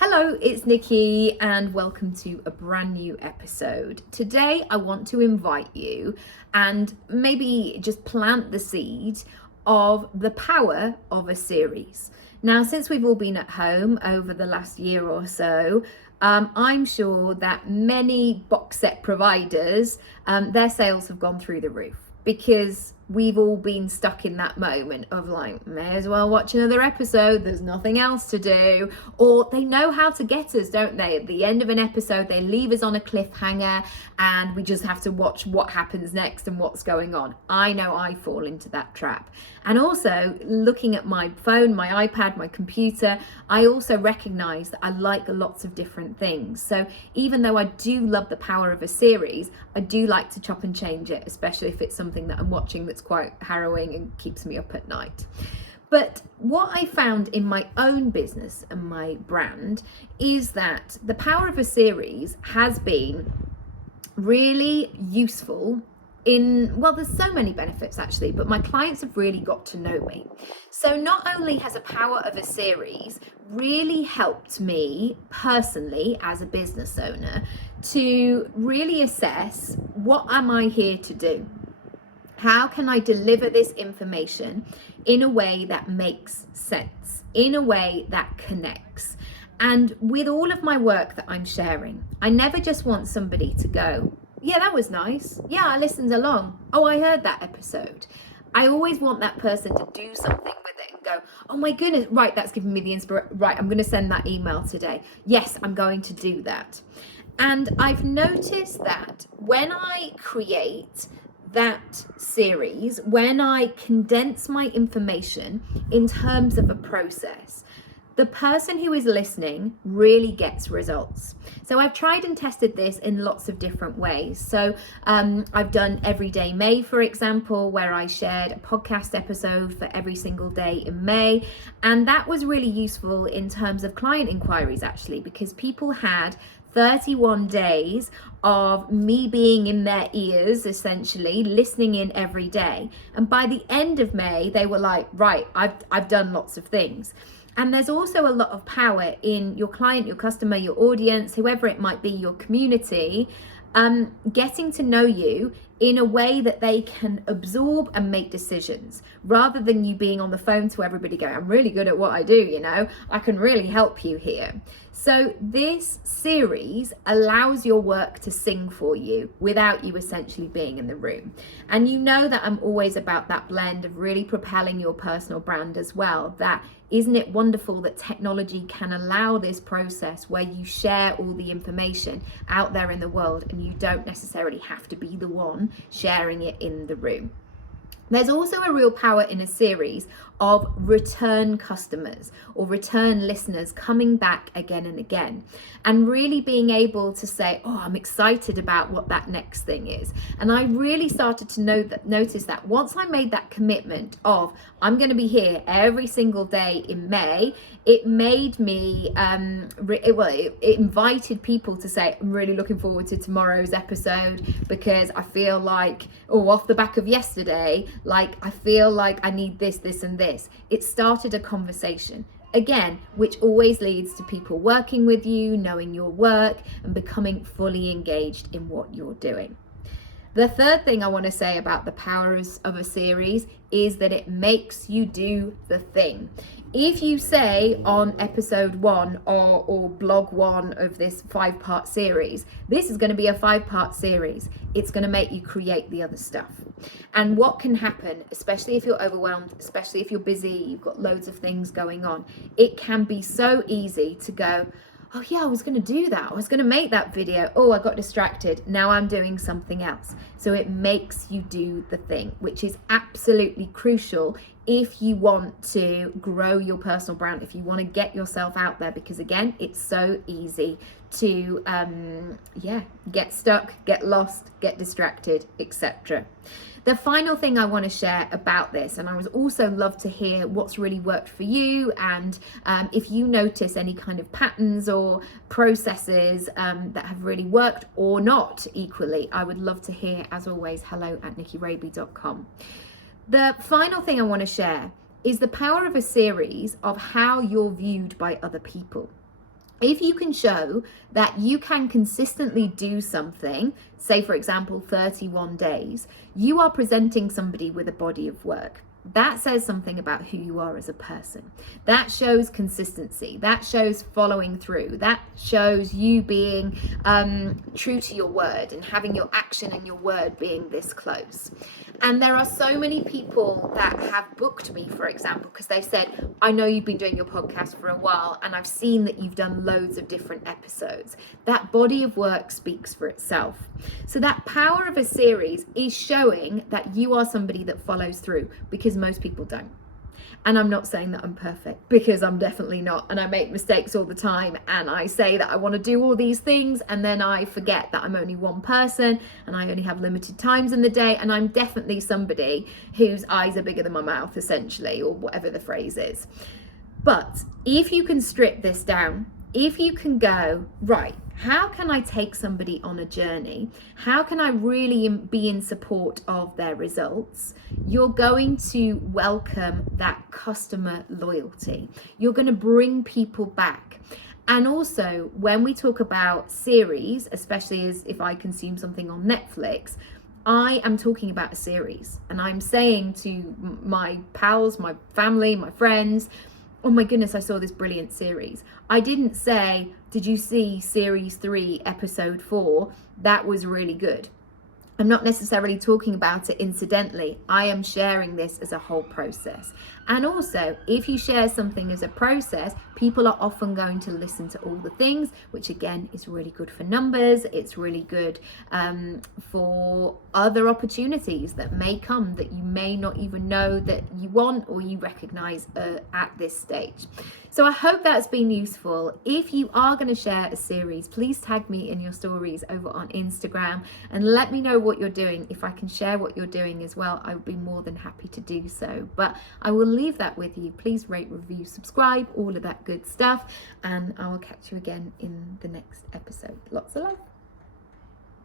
Hello, it's Nikki and welcome to a brand new episode. Today I want to invite you and maybe just plant the seed of the power of a series. Now, since we've all been at home over the last year or so, I'm sure that many box set providers, their sales have gone through the roof because we've all been stuck in that moment of like, may as well watch another episode, there's nothing else to do. Or they know how to get us, don't they? At the end of an episode, they leave us on a cliffhanger and we just have to watch what happens next and what's going on. I know I fall into that trap. And also looking at my phone, my iPad, my computer, I also recognize that I like lots of different things. So even though I do love the power of a series, I do like to chop and change it, especially if it's something that I'm watching that's quite harrowing and keeps me up at night. But what I found in my own business and my brand is that the power of a series has been really useful there's so many benefits actually, but my clients have really got to know me. So not only has a power of a series really helped me personally as a business owner to really assess, what am I here to do? How can I deliver this information in a way that makes sense, in a way that connects? And with all of my work that I'm sharing, I never just want somebody to go, yeah, that was nice. Yeah, I listened along. Oh, I heard that episode. I always want that person to do something with it and go, oh my goodness, right, that's giving me the inspiration. Right, I'm going to send that email today. Yes, I'm going to do that. And I've noticed that when I create that series, when I condense my information in terms of a process, the person who is listening really gets results. So I've tried and tested this in lots of different ways. So I've done Everyday May, for example, where I shared a podcast episode for every single day in May. And that was really useful in terms of client inquiries, actually, because people had 31 days of me being in their ears, essentially listening in every day. And by the end of May, they were like, right, I've done lots of things. And there's also a lot of power in your client, your customer, your audience, whoever it might be, your community, getting to know you in a way that they can absorb and make decisions, rather than you being on the phone to everybody going, I'm really good at what I do, I can really help you here. So this series allows your work to sing for you without you essentially being in the room. And you know that I'm always about that blend of really propelling your personal brand as well. That isn't it wonderful that technology can allow this process where you share all the information out there in the world and you don't necessarily have to be the one sharing it in the room. There's also a real power in a series of return customers or return listeners coming back again and again, and really being able to say, oh, I'm excited about what that next thing is. And I really started to notice that once I made that commitment of I'm going to be here every single day in May, it made me, it invited people to say, I'm really looking forward to tomorrow's episode because I feel like, off the back of yesterday, like I feel like I need this, this and this. It started a conversation, again, which always leads to people working with you, knowing your work and becoming fully engaged in what you're doing. The third thing I want to say about the powers of a series is that it makes you do the thing. If you say on episode 1 or blog 1 of this 5-part series, this is going to be a 5-part series, it's going to make you create the other stuff. And what can happen, especially if you're overwhelmed, especially if you're busy, you've got loads of things going on, it can be so easy to go, oh yeah, I was going to do that. I was going to make that video. Oh, I got distracted. Now I'm doing something else. So it makes you do the thing, which is absolutely crucial if you want to grow your personal brand, if you want to get yourself out there, because again, it's so easy to get stuck, get lost, get distracted, etc. The final thing I want to share about this, and I would also love to hear what's really worked for you, and if you notice any kind of patterns or processes that have really worked or not equally, I would love to hear, as always, hello@nickyraby.com. The final thing I want to share is the power of a series of how you're viewed by other people. If you can show that you can consistently do something, say for example 31 days, you are presenting somebody with a body of work. That says something about who you are as a person. That shows consistency. That shows following through. That shows you being true to your word and having your action and your word being this close. And there are so many people that have booked me, for example, because they've said, I know you've been doing your podcast for a while and I've seen that you've done loads of different episodes. That body of work speaks for itself. So that power of a series is showing that you are somebody that follows through, because most people don't. And I'm not saying that I'm perfect, because I'm definitely not. And I make mistakes all the time. And I say that I want to do all these things, and then I forget that I'm only one person and I only have limited times in the day. And I'm definitely somebody whose eyes are bigger than my mouth, essentially, or whatever the phrase is. But if you can strip this down, if you can go, right, how can I take somebody on a journey? How can I really be in support of their results? You're going to welcome that customer loyalty. You're going to bring people back. And also, when we talk about series, especially as if I consume something on Netflix, I am talking about a series. And I'm saying to my pals, my family, my friends, oh my goodness, I saw this brilliant series. I didn't say, did you see series 3, episode 4? That was really good. I'm not necessarily talking about it incidentally. I am sharing this as a whole process. And also, if you share something as a process, people are often going to listen to all the things, which again is really good for numbers. It's really good for other opportunities that may come that you may not even know that you want or you recognize at this stage. So I hope that's been useful. If you are going to share a series, please tag me in your stories over on Instagram and let me know what you're doing. If I can share what you're doing as well, I would be more than happy to do so. But I will leave that with you. Please rate, review, subscribe, all of that good stuff. And I will catch you again in the next episode. Lots of love.